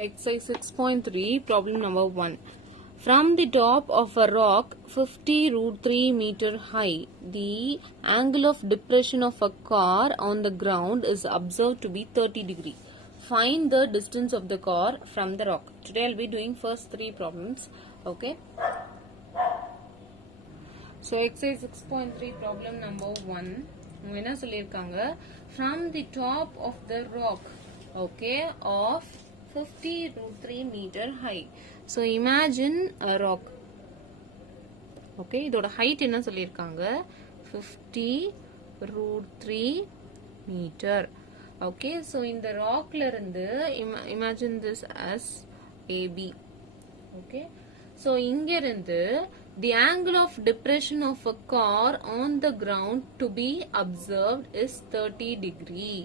Exercise 6.3, problem number 1. From the top of a rock 50 root 3 meter high, the angle of depression of a car on the ground is observed to be 30 degree. Find the distance of the car from the rock. Today I'll be doing first 3 problems. Okay. So exercise 6.3 problem number 1. என்ன சொல்லிருக்காங்க? From the top of the rock, okay, of 50 root 3 meter high. So imagine a rock. Okay, இதோட height என்ன சொல்லிருக்காங்க? 50 root 3 meter. Okay, so இந்த rockல இருந்து imagine this as AB. Okay, so இங்க இருந்து the angle of depression of a car on the ground to be observed is 30 degree.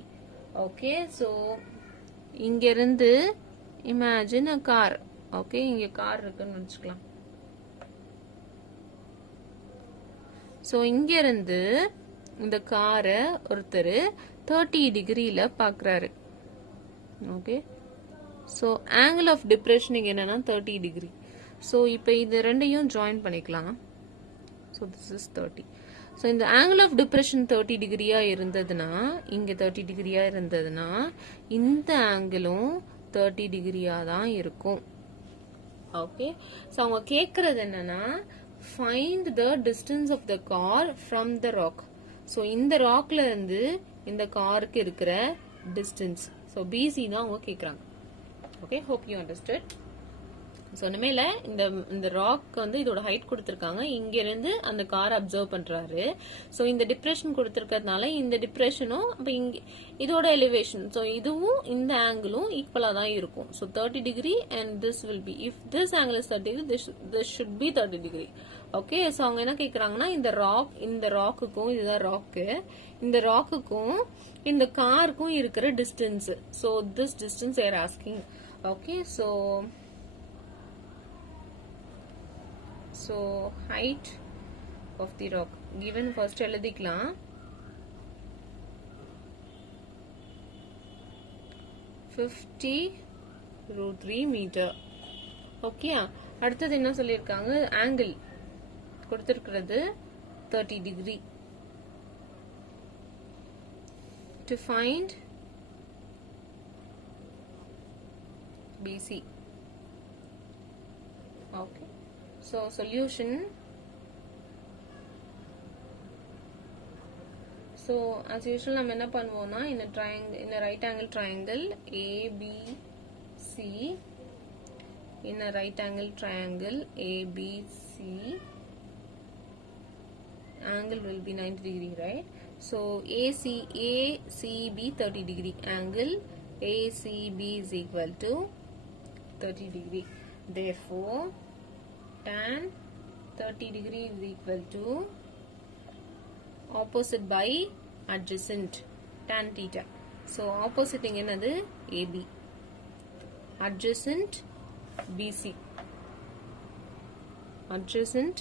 Okay, so இங்க இருந்து imagine a car. Okay, இங்க car இருக்குன்னு வச்சுக்கலாம். So இங்க இருந்து இந்த காரை ஒருத்தர் 30 டிகிரியில பாக்குறாரு. Okay, so angle of depression இங்க என்னன்னா 30 degree. So இப்போ இது ரெண்டையும் join பண்ணிக்கலாம். So this is 30. So இந்த angle of depression 30 டிகிரியா இருந்ததுன்னா, இங்க 30 டிகிரியா இருந்ததுன்னா, இந்த ஆங்கிளும் 30 டிகிரியா தான் இருக்கும். Okay. So அவங்க கேக்குறது என்னன்னா, find the distance of the car from the rock. So இந்த rockல இருந்து இந்த காருக்கு இருக்கிற distance. So BC தான் அவங்க கேக்குறாங்க. Okay, hope you understood. So இனிமேல இந்த ராக் வந்து இதோட ஹைட் கொடுத்திருக்காங்க. இங்க இருந்து அந்த கார் அப்சர்வ் பண்றாரு. சோ இந்த டிப்ரெஷன் கொடுத்திருக்கிறதுனால இந்த டிப்ரெஷனும் அப்ப இங்க இதோட எலிவேஷன், சோ இதுவும் இந்த ஆங்கிளும் ஈக்குவலா தான் இருக்கும். So 30 degree and this will be, if this angle is 30 degree, this should be 30 degree. Okay, so அவங்க என்ன கேக்குறாங்கன்னா, இந்த ராக்குக்கும், இதுதான் ராக்கு, இந்த ராக்குக்கும் இந்த காருக்கும் இருக்கிற distance. So this distance they are asking. Okay, so height of the rock given first எழுதிக்கலாம். 50 root 3 meter. Okay, அடுத்தது என்ன சொல்லிருக்காங்க? ஆங்கிள் கொடுத்திருக்கிறது 30 degree. To find BC. Okay. So solution. So as usual நம்ம என்ன பண்ணுவோம்னா, in a right angle triangle ABC, in a right angle triangle ABC, angle will be 90 degree, right? So ACB 30 degree, angle ACB is equal to 30 degree. Therefore tan 30 degree is equal to opposite by adjacent, tan theta. So opposite இங்க என்னது? AB. Adjacent BC. Adjacent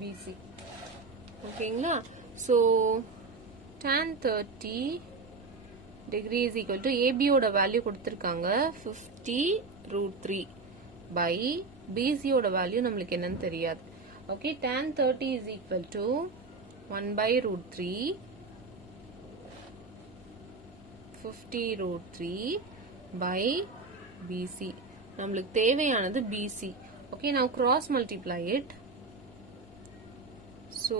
BC. ஓகேங்களா? So tan 30 degree is equal to AB ஓட value கொடுத்திருக்காங்க 50 root 3 by BC ஓட value நம்மளுக்கு என்னன்னு தெரியாது. Okay, tan 30 is equal to 1 by root 3 50 root 3 by BC. நம்மளுக்கு தேவையானது BC. Okay, now cross multiply it. So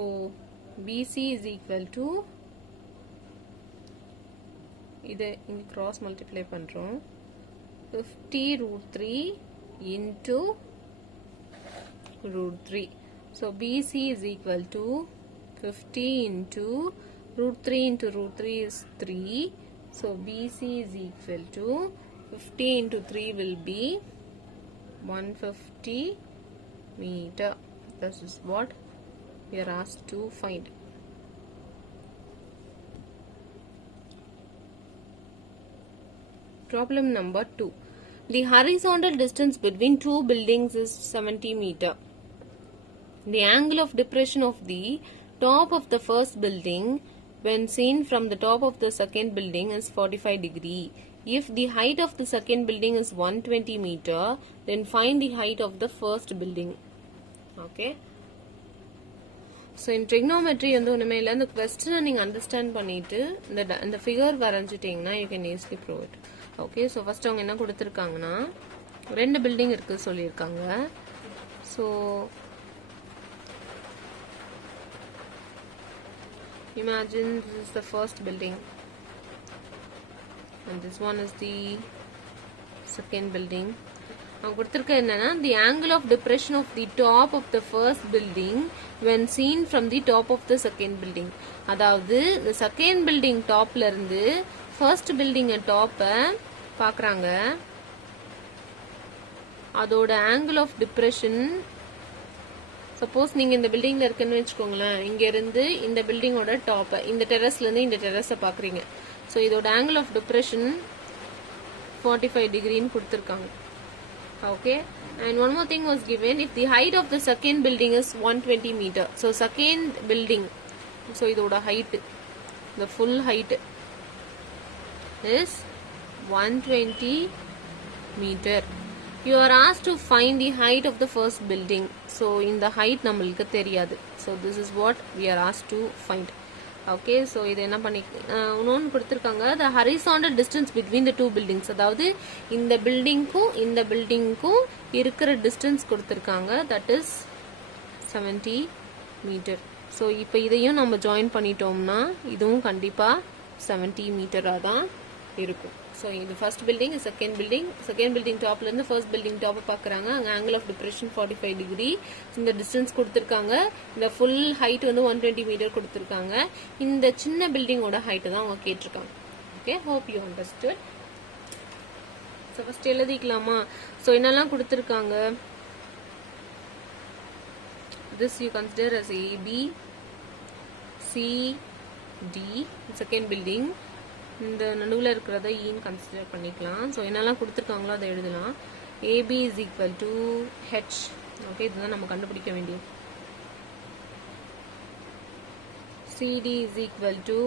BC is equal to, இதை இங்க cross multiply பண்றோம், 50 root 3 into root 3. So BC is equal to 50 into root 3 into root 3 is 3. So BC is equal to 50 into 3 will be 150 meter. This is what we are asked to find. Problem number 2. The horizontal distance between two buildings is 70 meter. The angle of depression of the top of the first building when seen from the top of the second building is 45 degree. if the height of the second building is 120 meter, then find the height of the first building. Okay. So in trigonometry வந்து ஒண்ணுமே இல்ல, இந்த question நீங்க understand பண்ணிட்டு இந்த figure வரைஞ்சிட்டீங்கன்னா you can easily prove it. Okay, so first அவங்க என்ன கொடுத்திருக்காங்கன்னா ரெண்டு பில்டிங் இருக்கு சொல்லியிருக்காங்க. So imagine this is the first building and this one is the second building. அவங்க கொடுத்திருக்க என்னன்னா the angle of depression of the top of the first building when seen from the top of the second building. அதாவது the second building டாப்ல இருந்து first building டாப்ப பார்க்கறாங்க. அதோட angle of depression, suppose நீங்க இந்த பில்டிங்ல இருக்குன்னு வெச்சுக்கோங்களேன், இங்க இருந்து இந்த பில்டிங்கோட டாப், இந்த டெரஸ்ல இருந்து இந்த டெரஸ பாக்குறீங்க. சோ இதோட angle of depression 45 டிகிரின்னு கொடுத்திருக்காங்க. Okay, and one more thing was given, if the height of the second building is 120 meter. So second building, so idoda height, the full height is 120 meter. You are asked to find the height of the first building. So in the height namalukku theriyadu. So this is what we are asked to find. Okay, so இது என்ன பண்ணி இன்னொன்னு கொடுத்திருக்காங்க, the horizontal distance between the two buildings. அதாவது இந்த பில்டிங்க்கும் இருக்கிற distance கொடுத்திருக்காங்க, that is 70 metre. So இப்போ இதையும் நம்ம ஜாயின் பண்ணிட்டோம்னா இதுவும் கண்டிப்பா 70 மீட்டரா தான் இருக்கும். ஸோ இது ஃபர்ஸ்ட் பில்டிங், செகண்ட் பில்டிங் டாப்ல இருந்து ஃபர்ஸ்ட் பில்டிங் டாப் பாக்குறாங்க. அங்க ஆங்கிள் ஆஃப் டிப்ரெஷன் 45 டிகிரி, இந்த டிஸ்டன்ஸ் கொடுத்திருக்காங்க. இந்த ஃபுல் ஹைட் வந்து 120 மீட்டர் கொடுத்திருக்காங்க. இந்த சின்ன பில்டிங்கோட ஹைட் தான் அவங்க கேட்டிருக்காங்க. Okay, hope you understood. So first எழுதிக்கலாமா? ஸோ என்னெல்லாம் கொடுத்திருக்காங்க, this you consider as A, B, C, D, second building. இந்த நடுவுல இருக்கிறத ஈன்னு கன்சிடர் பண்ணிக்கலாம். ஸோ என்னெல்லாம் கொடுத்துருக்காங்களோ அதை எழுதலாம். AB is equal to H. Okay, இதுதான் நம்ம கண்டுபிடிக்க வேண்டியது. CD is equal to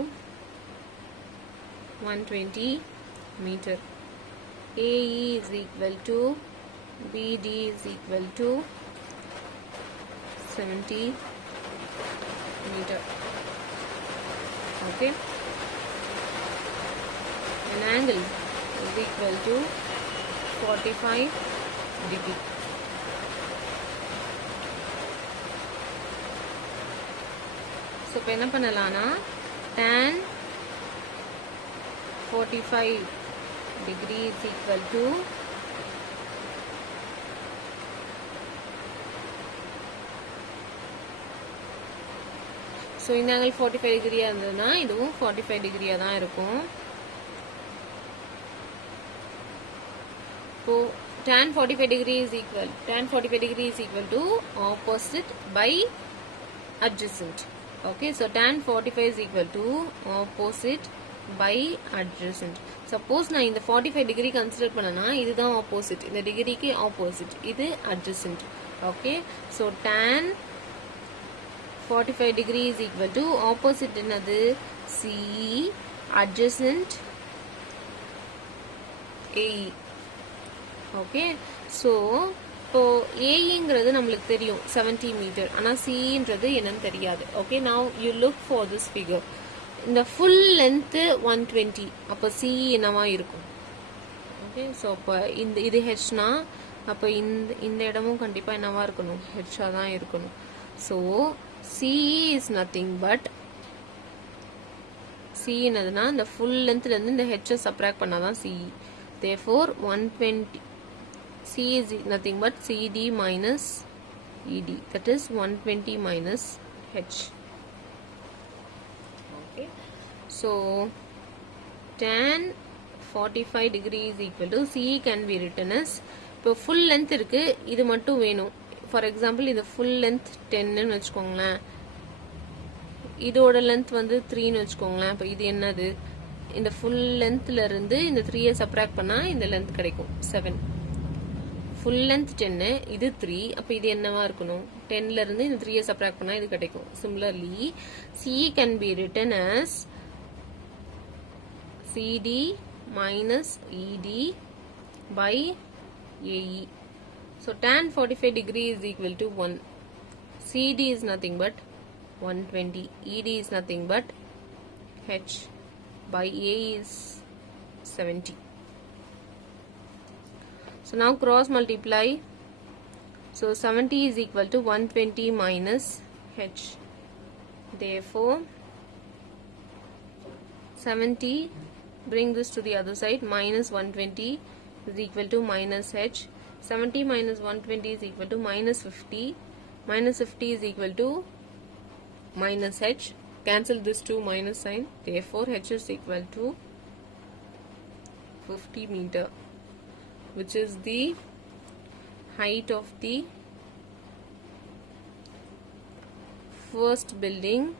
120 meter. AE is equal to BD is equal to 70 meter. Okay. An angle is equal to 45 degree. So இப்போ என்ன பண்ணலாம்னா tan 45 degree is equal to so இந்த angle 45 டிகிரியா இருந்ததுன்னா இதுவும் 45 டிகிரியா தான் இருக்கும். So tan 45 degree is equal to opposite by adjacent. Okay, so tan 45 is equal to opposite by adjacent. Suppose நான் இந்த 45 degree consider பண்ணனா இதுதான் opposite, இந்த டிகிரிக்கு opposite, இது adjacent. Okay, so tan 45 degree is equal to opposite என்னது CE, adjacent AE. Okay, so இப்போ ஏங்கிறது நம்மளுக்கு தெரியும் 70 மீட்டர், ஆனால் சின்றது என்னன்னு தெரியாது. Okay, now you look for this figure. இந்த ஃபுல் லென்த்து 120, அப்போ சிஇ என்னவா இருக்கும்? ஓகே, ஸோ அப்போ இது ஹெச்னா அப்போ இந்த இடமும் கண்டிப்பாக என்னவா இருக்கணும்? ஹெச்சாக தான் இருக்கணும். So CE is nothing but see என்னதுன்னா இந்த ஃபுல் லென்த்லேருந்து இந்த ஹெச்சை சப்ராக்ட் பண்ணாதான் CE. Therefore 120 C is nothing but CD minus ED, that is 120 minus H. Okay, so tan 45 degree is equal to CE can be written as, இப்போ full length இருக்கு, இது மட்டும் வேணும். For example இது full length 10 ன்னு வச்சுக்கோங்களேன், இதோட length வந்து 3 ன்னு வச்சுக்கோங்களேன். இப்போ இது என்னது? இந்த full lengthல இருந்து இந்த 3 சப்ராக்ட் பண்ணா இந்த length கிடைக்கும் 7. full length 10, இது 3, அப்ப இது என்னவா இருக்கணும்? 10ல இருந்து இந்த 3 சப்ராக்ட் பண்ணா இது கிடைக்கும். Similarly, CE can be written as CD minus ED by AE. So tan 45 degree is equal to 1. CD is nothing but 120. ED is nothing but H by A is 70. So now cross multiply. So 70 is equal to 120 minus H. Therefore 70, bring this to the other side, minus 120 is equal to minus H. 70 minus 120 is equal to minus 50. Minus 50 is equal to minus H. Cancel this 2 minus sign. Therefore H is equal to 50 meter, which is the height of the first building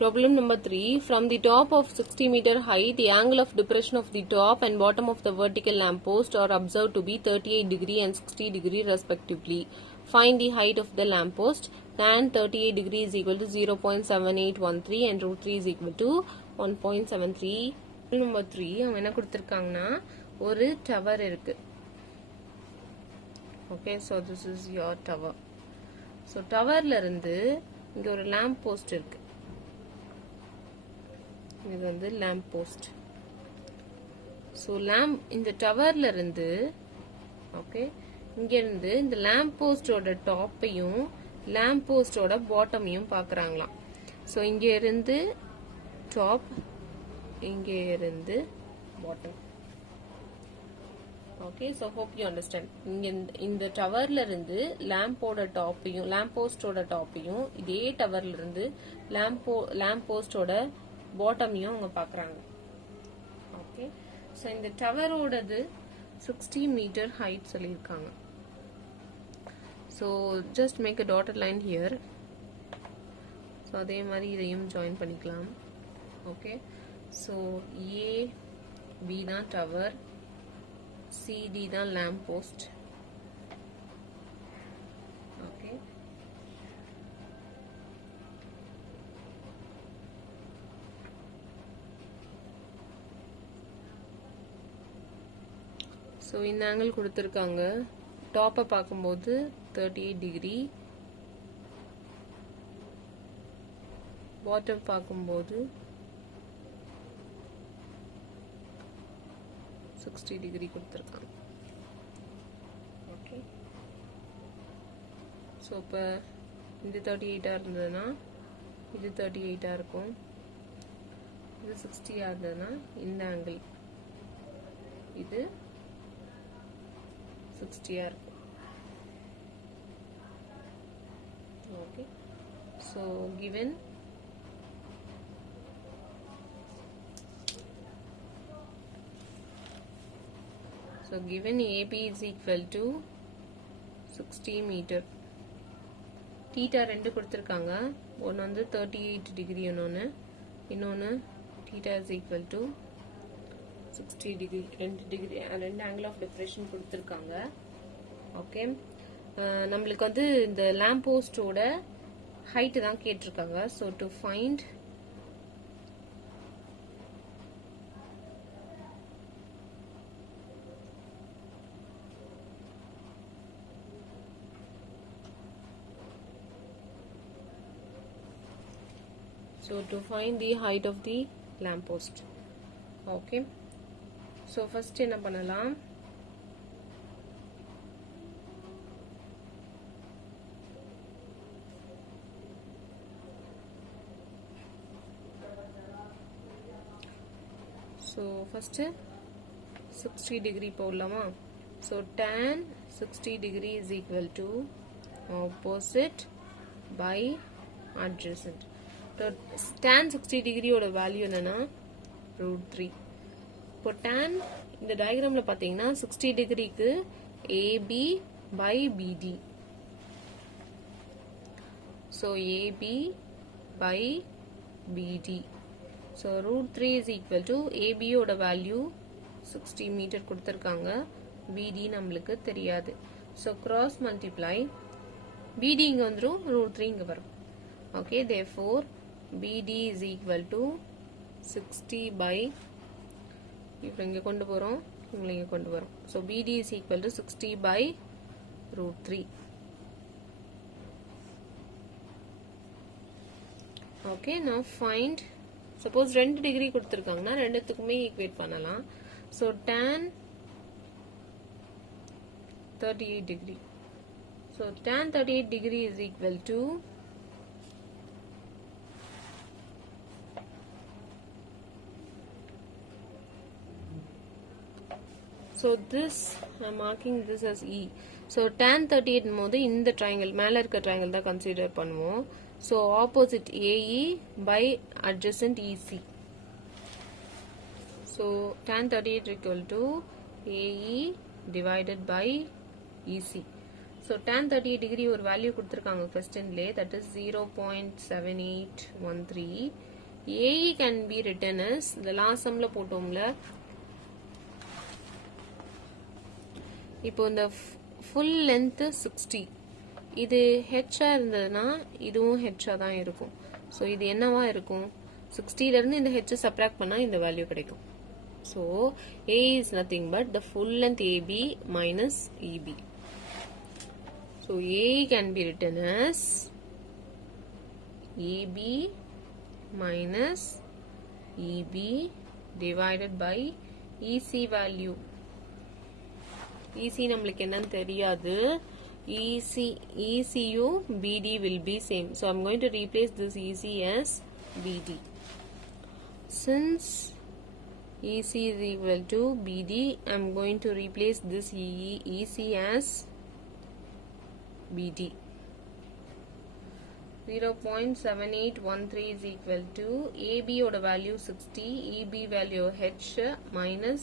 Problem number 3. From the top of 60 meter height, the angle of depression of the top and bottom of the vertical lamppost are observed to be 38 degree and 60 degree respectively. Find the height of the lamppost. Tan 38 degree is equal to 0.7813 and root 3 is equal to 1.73. Problem number 3. அவங்க என்ன கொடுத்திருக்காங்கன்னா ஒரு tower இருக்கு. Okay, so this is your tower. So டவர்ல இருந்து இங்க ஒரு lamp post இருக்கு. இது வந்து lamp post. So lamp இந்த டவர்ல இருந்து ஓகே இங்க இருந்து இந்த lamp post-ஓட டாப்பையும் lamp post-ஓட பாட்டமையும் பார்க்கறாங்களாம். So இங்க இருந்து டாப், இங்க இருந்து bottom. Okay, so hope you understand. இந்த டவர்ல இருந்து லேம்போட டாப்பையும் லேம்ப் போஸ்டோட டாப்பையும் இதே டவர்ல இருந்து லேம்ப் போஸ்டோட பாட்டமையும் அவங்க பாக்குறாங்க. ஓகே, சோ இந்த டவரோடது 60 மீட்டர் ஹைட் சொல்லியிருக்காங்க. So just make a dotted line here. So அதே மாதிரி இதையும் ஜாயின் பண்ணிக்கலாம். ஓகே, so A B தான் டவர், CD தான் lamp post. Okay, so இந்த ஆங்கிள் கொடுத்திருக்காங்க. டாப்பை பார்க்கும்போது 38 டிகிரி, பாட்டம் பார்க்கும்போது 60 டிகிரி கொடுத்திருக்காங்க. ஓகே, ஸோ இப்போ இது 38 இருந்ததுன்னா இது 38 இருக்கும், இது 60 இருந்ததுன்னா இந்த ஆங்கிள் இது 60 இருக்கும். Okay, so given AB is equal to 60 meter. theta 2 கொடுத்திருக்காங்க. ஒன்னு வந்து 38 டிகிரி, இன்னொன்னு theta is equal to 60 degree. ரெண்டு angle of depression கொடுத்திருக்காங்க. ஓகே, நம்மளுக்கு வந்து இந்த lamp post-ஓட height தான் கேட்டிருக்காங்க. so to find the height of the lamp post. Okay, so first என்ன பண்ணலாம், so first 60 degree போடலாமா. so tan 60 degree is equal to opposite by adjacent. tan 60 டிகிரியோட value என்னன்னா √3. இப்போ tan இந்த டயக்ராம்ல பாத்தீங்கன்னா 60 டிகிரிக்கு AB by BD. so AB by BD. so √3 is equal to AB ஓட value 60 metre கொடுத்திருக்காங்க, BD நம்மளுக்கு தெரியாது. so cross multiply. BD இங்க வந்துரும், root 3 இங்க வரும். Okay, therefore BD is equal to 60 by, இப்போ இங்க கொண்டு போறோம், இங்க கொண்டு வரோம். So BD is equal to 60 by root 3. Okay, now find, suppose 2 degree கொடுத்திருக்காங்கன்னா ரெண்டுத்துக்குமே ஈக்குவேட் பண்ணலாம். So tan 38 degree. So tan 38 degree is equal to so this I'm marking this as E. So tan 38 போது இந்த triangle மேல இருக்க triangle தான் consider பண்ணுவோம். So opposite AE by adjacent EC. So tan 38 equal to AE divided by EC. So tan 38 degree ஒரு value கொடுத்திருக்காங்க questionலே, that is 0.7813. AE can be written as the last sumல போட்டோம்ல, இப்போ இந்த full length 60, இது h இருந்ததுன்னா இதுவும் h தான் இருக்கும். So இது என்னவா இருக்கும், 60 ல இருந்து இந்த h subtract பண்ணா இந்த value கிடைக்கும். So A is nothing but the full length AB minus EB. So A can be written as AB minus EB divided by EC value. EC நம்மளுக்கு என்னன்னு தெரியாது. ECU BD will be same. So I'm going to replace this EC as BD. Since EC is equal to BD, I'm going to replace this EC as BD. 0.7813 is equal to AB oda value 60, EB value H minus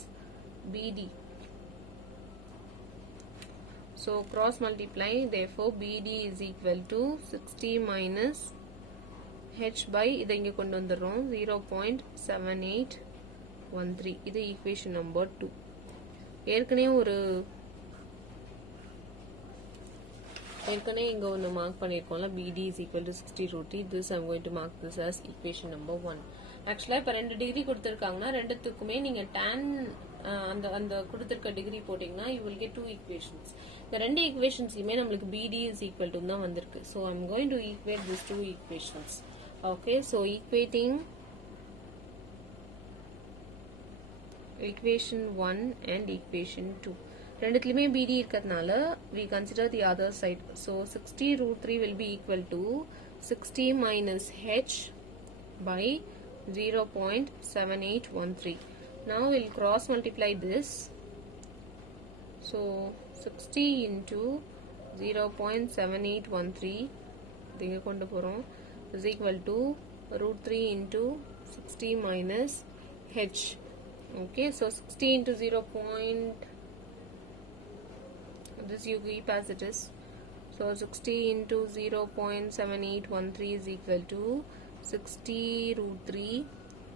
BD. So cross multiply, therefore BD is equal to 60 minus H by இதை இங்க கொண்டு வந்துறோம் 0.7813. இது equation number 2. ஏற்கனவே இங்க ஒன்னு mark பண்ணிருக்கோம்ல, BD is equal to 60 root 3. This I'm going to mark this as equation number 1. ஆக்சுவலா இப்ப 2 degree கொடுத்திருக்காங்கன்னா ரெண்டுத்துக்குமே நீங்க tan அந்த கொடுத்திருக்க டிகிரி போட்டீங்கன்னா you will get 2 equations. இந்த ரெண்டு equationsலயுமே நம்மளுக்கு BD is equal to தான் வந்திருக்கு. So I'm going to equate these 2 equations. Okay, so equating equation 1 and equation 2. ரெண்டுத்துலயுமே BD இருக்கிறதுனால we consider the other side. So 60 root 3 will be equal to 60 minus H by 0.7813. Now we'll cross multiply this. So 60 into 0.7813 இங்க கொண்டு போறோம் is equal to root 3 into 60 minus H. Okay, so 60 into 0. This you keep as it is. So 60 into 0.7813 is equal to 60 root 3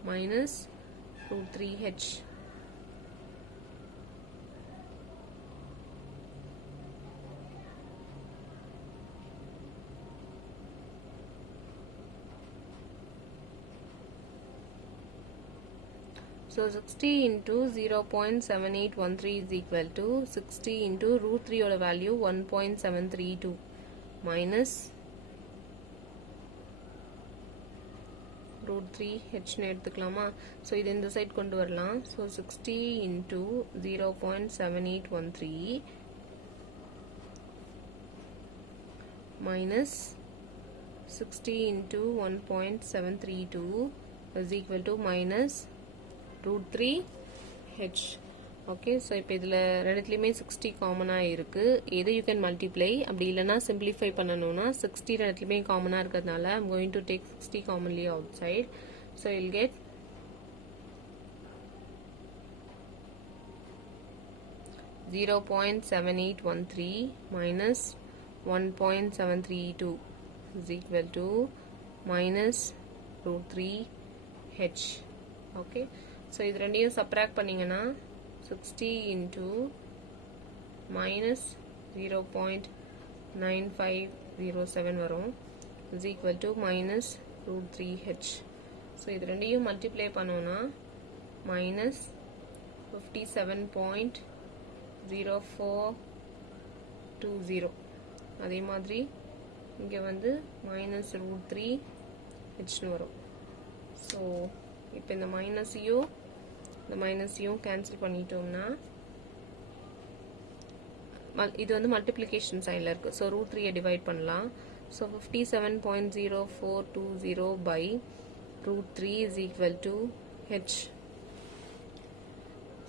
minus root 3H. So 60 into 0.7813 is equal to 60 into root 3 oda value 1.732 minus root 3 H னு எடுத்துக்கலாமா. So இது இந்த side கொண்டு வரலாம். So 60 into 0.7813 minus 60 into 1.732 is equal to minus root 3 H. Okay, so இப்போ இதுல ரெண்டுத்துலயுமே 60 காமனா இருக்கு. either you can multiply, அப்படி இல்லனா simplify பண்ணனும்னா 60 ரெண்டுத்துலயுமே காமனா இருக்கிறதுனால I'm going to take 60 commonly outside. So you'll get 0.7813 minus 1.732 is equal to minus root 3 H. Okay, so இது ரெண்டையும் subtract பண்ணீங்கன்னா 60 into minus 0.95 0.07 வரும் is equal to minus root 3h. So இது ரெண்டையும் மல்டிப்ளை பண்ணோன்னா minus 57.0420. அதே மாதிரி இங்கே வந்து minus root 3hன்னு வரும். ஸோ இப்போ இந்த மைனஸையும் கேன்சல் பண்ணிட்டோம்னா இது வந்து மல்டிப்ளிகேஷன் சைனில் இருக்குது. ஸோ ரூட் 3 டிவைட் பண்ணலாம். So 57.0420 by root 3 is equal to h.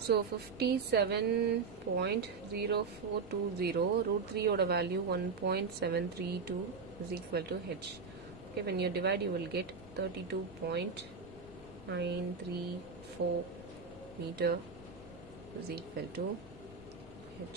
So 57.0420 root 3 ஓட value 1.732 is equal to h. Okay, when you divide you will get 32.934 meter is equal to h.